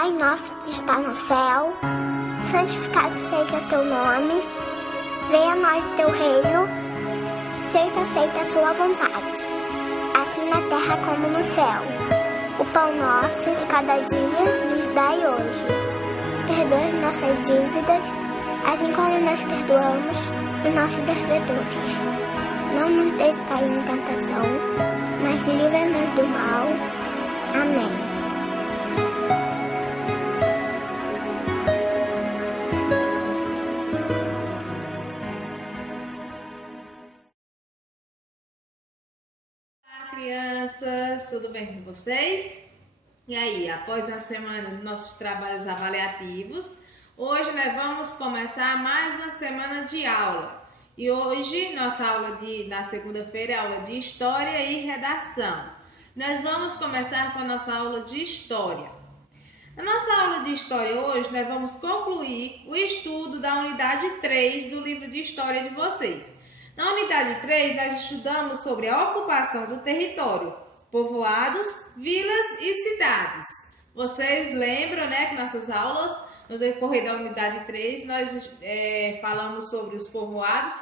Pai nosso que está no céu, santificado seja teu nome, venha a nós teu reino, seja feita a sua vontade, assim na terra como no céu. O pão nosso de cada dia nos dai hoje. Perdoa as nossas dívidas, assim como nós perdoamos os nossos devedores. Não nos deixe cair em tentação, mas livra-nos do mal. Amém. Crianças, tudo bem com vocês? E aí, após a semana dos nossos trabalhos avaliativos, hoje nós vamos começar mais uma semana de aula. E hoje, nossa aula na segunda-feira é aula de História e Redação. Nós vamos começar com a nossa aula de História. Na nossa aula de História hoje, nós vamos concluir o estudo da unidade 3 do livro de História de vocês. Na unidade 3, nós estudamos sobre a ocupação do território, povoados, vilas e cidades. Vocês lembram, que nossas aulas, no decorrer da unidade 3, nós falamos sobre os povoados,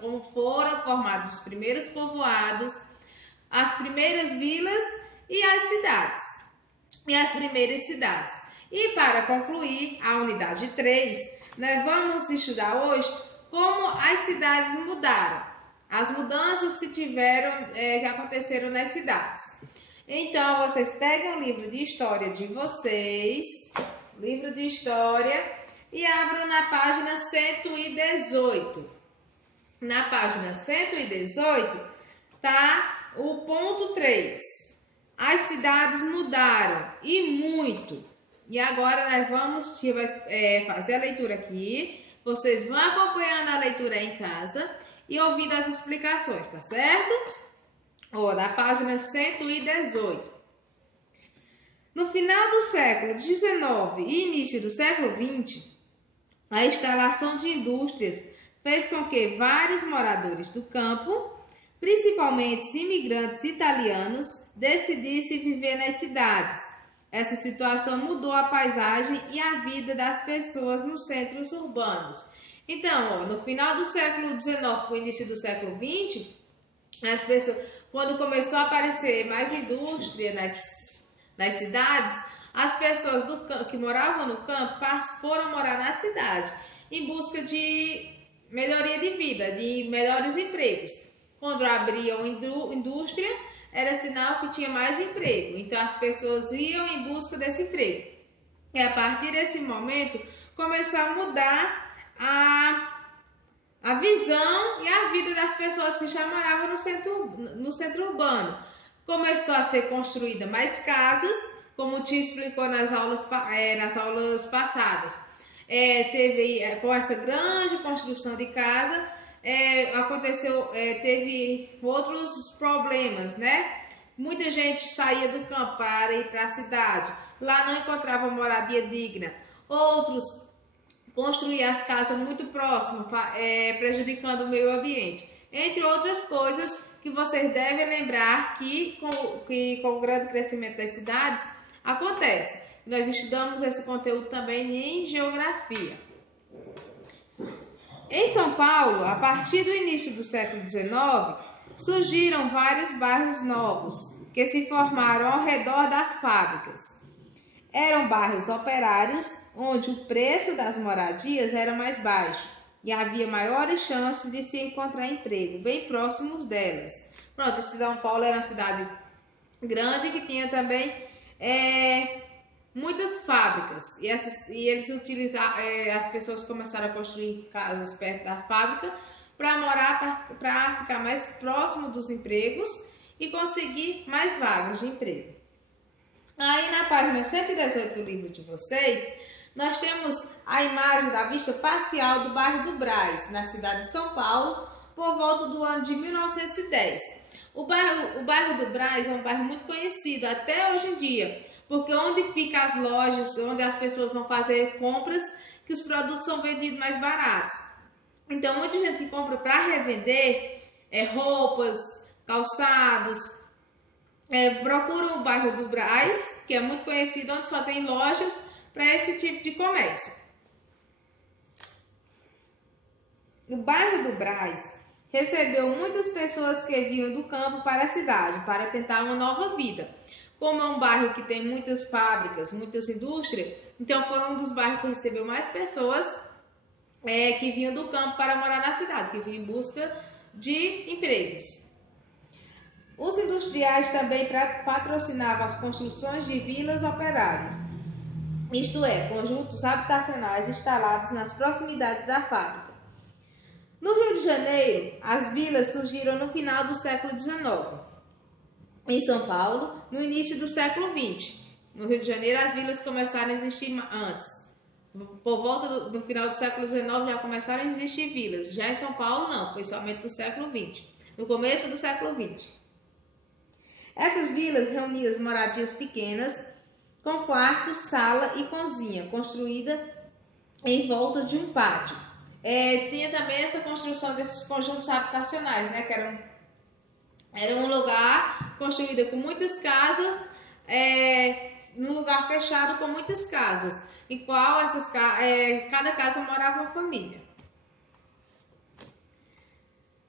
como foram formados os primeiros povoados, as primeiras vilas e as cidades, e as primeiras cidades. E para concluir a unidade 3, nós vamos estudar hoje como as cidades mudaram, as mudanças que aconteceram nas cidades. Então, vocês pegam o livro de história de vocês, livro de história, e abram na página 118. Na página 118 tá o ponto 3. As cidades mudaram, e muito. E agora nós vamos fazer a leitura aqui. Vocês vão acompanhando a leitura em casa e ouvindo as explicações, tá certo? Na página 118. No final do século XIX e início do século XX, a instalação de indústrias fez com que vários moradores do campo, principalmente imigrantes italianos, decidissem viver nas cidades. Essa situação mudou a paisagem e a vida das pessoas nos centros urbanos. Então, no final do século XIX e início do século XX, as pessoas, quando começou a aparecer mais indústria nas cidades, as pessoas que moravam no campo foram morar na cidade em busca de melhoria de vida, de melhores empregos. Quando abriam indústria, era sinal que tinha mais emprego. Então, as pessoas iam em busca desse emprego. E a partir desse momento, começou a mudar a visão e a vida das pessoas que já moravam no centro urbano. Começou a ser construída mais casas, como o tio explicou nas aulas passadas. Com essa grande construção de casa, teve outros problemas, Muita gente saía do campo para ir para a cidade. Lá não encontrava moradia digna. Outros construíam as casas muito próximas, prejudicando o meio ambiente. Entre outras coisas que vocês devem lembrar que com o grande crescimento das cidades acontece. Nós estudamos esse conteúdo também em geografia. Em São Paulo, a partir do início do século XIX, surgiram vários bairros novos que se formaram ao redor das fábricas. Eram bairros operários, onde o preço das moradias era mais baixo e havia maiores chances de se encontrar emprego, bem próximos delas. São Paulo era uma cidade grande que tinha também muitas fábricas e eles as pessoas começaram a construir casas perto das fábricas para ficar mais próximo dos empregos e conseguir mais vagas de emprego. Aí na página 118 do livro de vocês, nós temos a imagem da vista parcial do bairro do Brás, na cidade de São Paulo, por volta do ano de 1910. O bairro do Brás é um bairro muito conhecido até hoje em dia, porque onde ficam as lojas, onde as pessoas vão fazer compras, que os produtos são vendidos mais baratos. Então, muita gente que compra para revender roupas, calçados, procura o bairro do Brás, que é muito conhecido, onde só tem lojas para esse tipo de comércio. O bairro do Brás recebeu muitas pessoas que vinham do campo para a cidade para tentar uma nova vida. Como é um bairro que tem muitas fábricas, muitas indústrias, então foi um dos bairros que recebeu mais pessoas que vinham do campo para morar na cidade, que vinham em busca de empregos. Os industriais também patrocinavam as construções de vilas operárias, isto é, conjuntos habitacionais instalados nas proximidades da fábrica. No Rio de Janeiro, as vilas surgiram no final do século XIX. Em São Paulo, no início do século XX. No Rio de Janeiro, as vilas começaram a existir antes. Por volta do final do século XIX já começaram a existir vilas. Já em São Paulo, não, foi somente no século XX. No começo do século XX. Essas vilas reuniam moradias pequenas, com quarto, sala e cozinha, construída em volta de um pátio. Tinha também essa construção desses conjuntos habitacionais, né, que era um lugar construído com muitas casas, num lugar fechado com muitas casas, em qual cada casa morava uma família.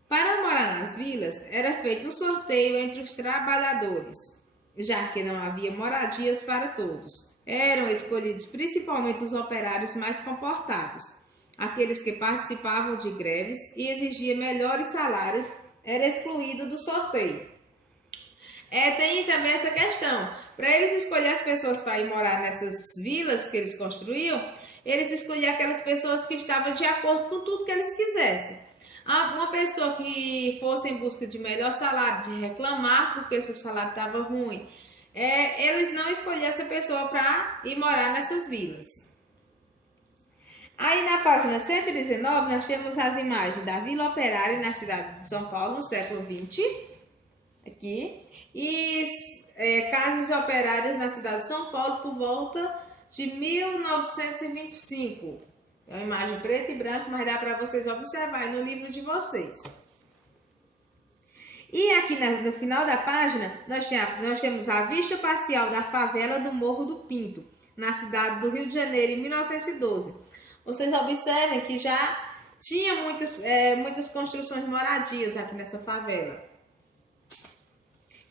Para morar nas vilas, era feito um sorteio entre os trabalhadores, já que não havia moradias para todos. Eram escolhidos principalmente os operários mais comportados, aqueles que participavam de greves e exigiam melhores salários, era excluído do sorteio. Tem também essa questão, para eles escolher as pessoas para ir morar nessas vilas que eles construíam, eles escolhiam aquelas pessoas que estavam de acordo com tudo que eles quisessem. Uma pessoa que fosse em busca de melhor salário, de reclamar porque seu salário estava ruim, eles não escolhiam essa pessoa para ir morar nessas vilas. Aí na página 119 nós temos as imagens da Vila Operária na cidade de São Paulo no século XX, aqui, e casas operárias na cidade de São Paulo por volta de 1925. É uma imagem preta e branca, mas dá para vocês observar no livro de vocês. E aqui no final da página, nós temos a vista parcial da favela do Morro do Pinto, na cidade do Rio de Janeiro, em 1912. Vocês observem que já tinha muitas construções de moradias aqui nessa favela.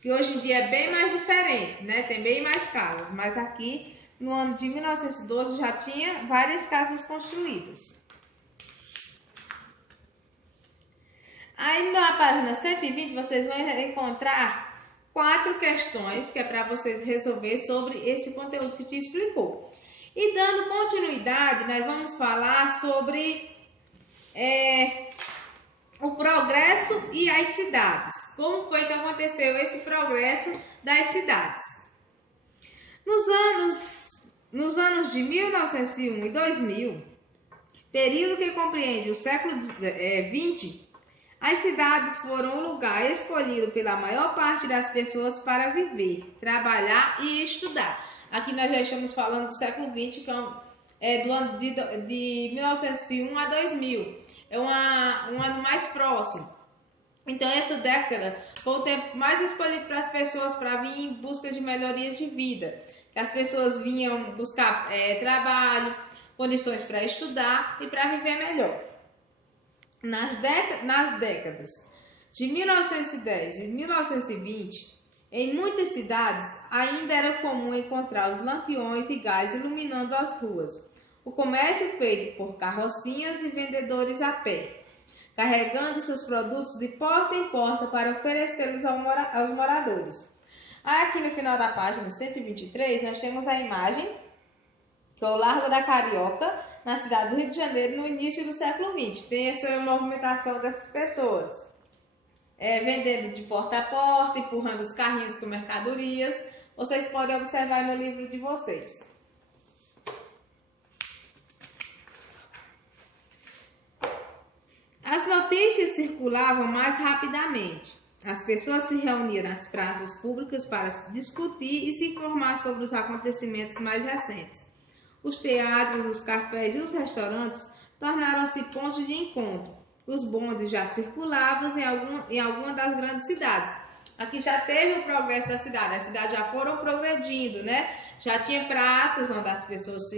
Que hoje em dia é bem mais diferente, né? Tem bem mais casas, mas aqui no ano de 1912 já tinha várias casas construídas. Aí na página 120 vocês vão encontrar 4 questões que é para vocês resolver sobre esse conteúdo que te explicou. E dando continuidade, nós vamos falar sobre o progresso e as cidades. Como foi que aconteceu esse progresso das cidades? Nos anos de 1901 e 2000, período que compreende o século XX, as cidades foram o lugar escolhido pela maior parte das pessoas para viver, trabalhar e estudar. Aqui nós já estamos falando do século XX, que é do ano de 1901 a 2000. É um ano mais próximo. Então, essa década foi o tempo mais escolhido para as pessoas para vir em busca de melhoria de vida. As pessoas vinham buscar trabalho, condições para estudar e para viver melhor. Nas décadas de 1910 e 1920, em muitas cidades ainda era comum encontrar os lampiões e gás iluminando as ruas. O comércio feito por carrocinhas e vendedores a pé, carregando seus produtos de porta em porta para oferecê-los aos moradores. Aqui no final da página 123, nós temos a imagem, que é o Largo da Carioca, na cidade do Rio de Janeiro, no início do século XX. Tem essa movimentação dessas pessoas, vendendo de porta a porta, empurrando os carrinhos com mercadorias. Vocês podem observar no livro de vocês. As notícias circulavam mais rapidamente. As pessoas se reuniam nas praças públicas para se discutir e se informar sobre os acontecimentos mais recentes. Os teatros, os cafés e os restaurantes tornaram-se pontos de encontro. Os bondes já circulavam em alguma das grandes cidades. aqui já teve o progresso da cidade, as cidades já foram progredindo, né? Já tinha praças onde as pessoas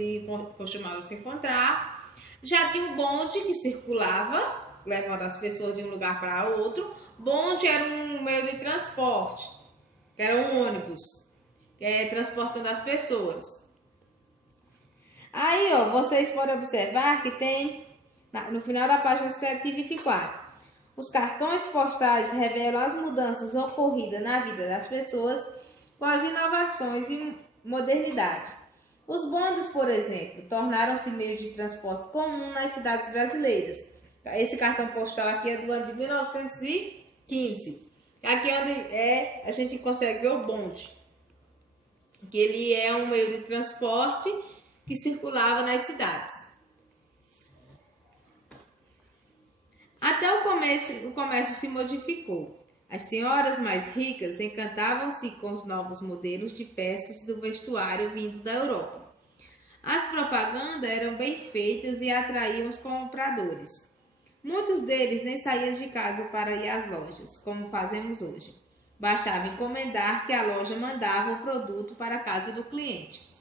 costumavam se encontrar, já tinha um bonde que circulava, levando as pessoas de um lugar para outro. Bonde era um meio de transporte, que era um ônibus, transportando as pessoas. Aí, ó, vocês podem observar que tem, no final da página 124, os cartões postais revelam as mudanças ocorridas na vida das pessoas com as inovações e modernidade. Os bondes, por exemplo, tornaram-se meio de transporte comum nas cidades brasileiras. Esse cartão postal aqui é do ano de 1915. Aqui é onde a gente consegue ver o bonde, que ele é um meio de transporte que circulava nas cidades. Até o comércio se modificou. As senhoras mais ricas encantavam-se com os novos modelos de peças do vestuário vindo da Europa. As propagandas eram bem feitas e atraíam os compradores. Muitos deles nem saíam de casa para ir às lojas, como fazemos hoje. Bastava encomendar que a loja mandava o produto para a casa do cliente.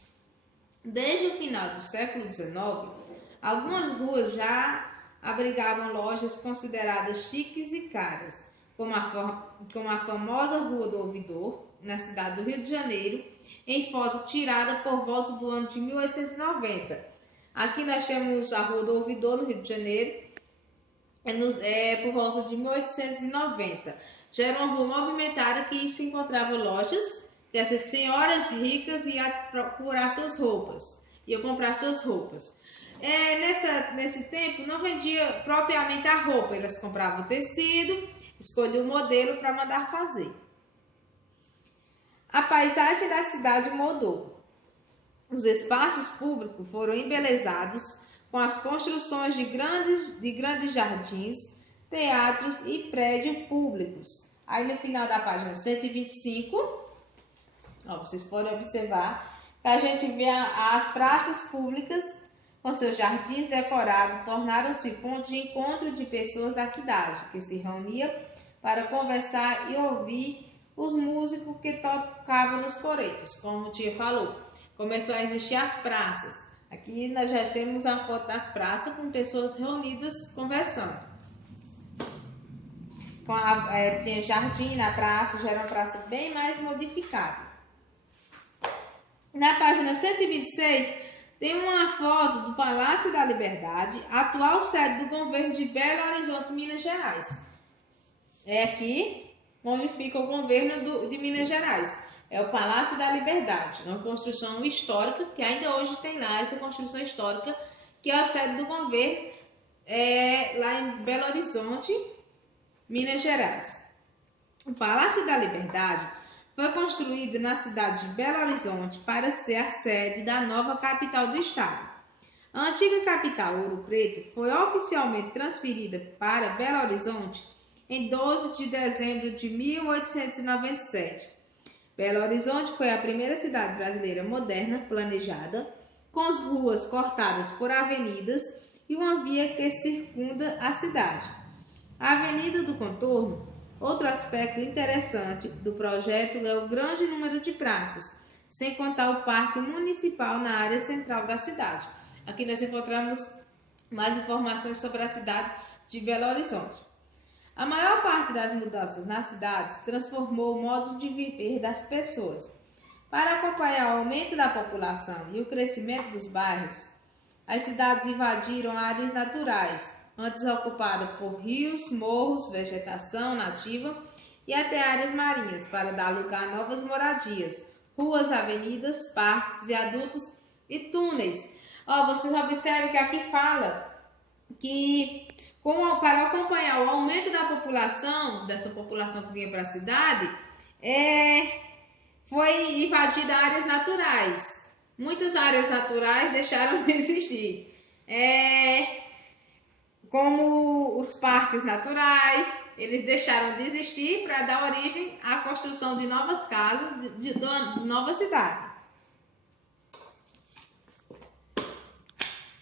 Desde o final do século XIX, algumas ruas já abrigavam lojas consideradas chiques e caras, como a famosa Rua do Ouvidor, na cidade do Rio de Janeiro, em foto tirada por volta do ano de 1890. Aqui nós temos a Rua do Ouvidor, no Rio de Janeiro, por volta de 1890. Já era uma rua movimentada que se encontrava lojas, que essas senhoras ricas iam procurar suas roupas, iam comprar suas roupas. Nesse tempo não vendia propriamente a roupa, elas compravam o tecido, escolhiam o modelo para mandar fazer. A paisagem da cidade mudou. Os espaços públicos foram embelezados com as construções de grandes jardins, teatros e prédios públicos. Aí no final da página 125, ó, vocês podem observar que a gente vê as praças públicas com seus jardins decorados, tornaram-se ponto de encontro de pessoas da cidade, que se reuniam para conversar e ouvir os músicos que tocavam nos coretos. Como o tia falou, começou a existir as praças. Aqui nós já temos a foto das praças com pessoas reunidas conversando. Tinha jardim na praça, já era uma praça bem mais modificada. Na página 126, tem uma foto do Palácio da Liberdade, atual sede do governo de Belo Horizonte, Minas Gerais. É aqui onde fica o governo de Minas Gerais. É o Palácio da Liberdade, uma construção histórica, que ainda hoje tem lá essa construção histórica, que é a sede do governo lá em Belo Horizonte, Minas Gerais. O Palácio da Liberdade foi construído na cidade de Belo Horizonte para ser a sede da nova capital do estado. A antiga capital, Ouro Preto, foi oficialmente transferida para Belo Horizonte em 12 de dezembro de 1897. Belo Horizonte foi a primeira cidade brasileira moderna planejada, com as ruas cortadas por avenidas e uma via que circunda a cidade. A Avenida do Contorno. Outro aspecto interessante do projeto é o grande número de praças, sem contar o parque municipal na área central da cidade. Aqui nós encontramos mais informações sobre a cidade de Belo Horizonte. A maior parte das mudanças nas cidades transformou o modo de viver das pessoas. Para acompanhar o aumento da população e o crescimento dos bairros, as cidades invadiram áreas naturais, antes ocupada por rios, morros, vegetação nativa e até áreas marinhas, para dar lugar a novas moradias, ruas, avenidas, parques, viadutos e túneis. Vocês observam que aqui fala que para acompanhar o aumento da população, dessa população que vinha para a cidade, foi invadida áreas naturais. Muitas áreas naturais deixaram de existir. Como os parques naturais, eles deixaram de existir para dar origem à construção de novas casas, de nova cidade.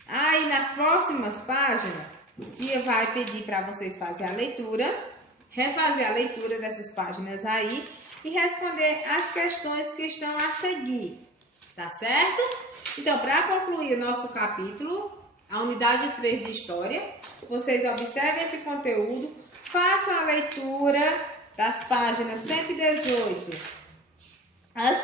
Aí nas próximas páginas, a tia vai pedir para vocês fazerem a leitura refazer a leitura dessas páginas aí e responder as questões que estão a seguir, tá certo? Então, para concluir o nosso capítulo, a unidade 3 de História, vocês observem esse conteúdo, façam a leitura das páginas 118 a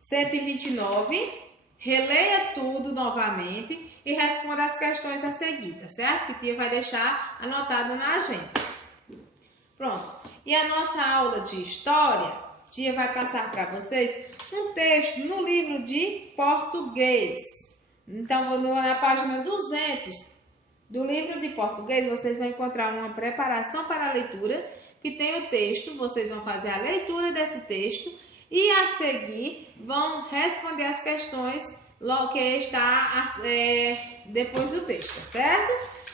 129, releia tudo novamente e responda as questões a seguir, tá certo? Que a tia vai deixar anotado na agenda. Pronto. E a nossa aula de História, a tia vai passar para vocês um texto no livro de português. Então, na página 200 do livro de português, vocês vão encontrar uma preparação para a leitura, que tem o texto, vocês vão fazer a leitura desse texto e a seguir vão responder as questões logo que está depois do texto, tá certo?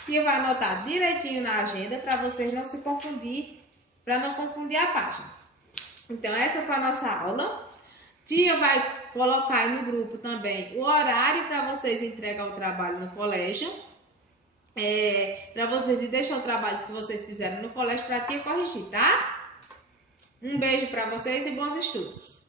E vai anotar direitinho na agenda para vocês não se confundir, para não confundir a página. Então, essa foi a nossa aula. Tia vai colocar aí no grupo também o horário para vocês entregar o trabalho no colégio. Para vocês deixar o trabalho que vocês fizeram no colégio para a tia corrigir, tá? Um beijo para vocês e bons estudos.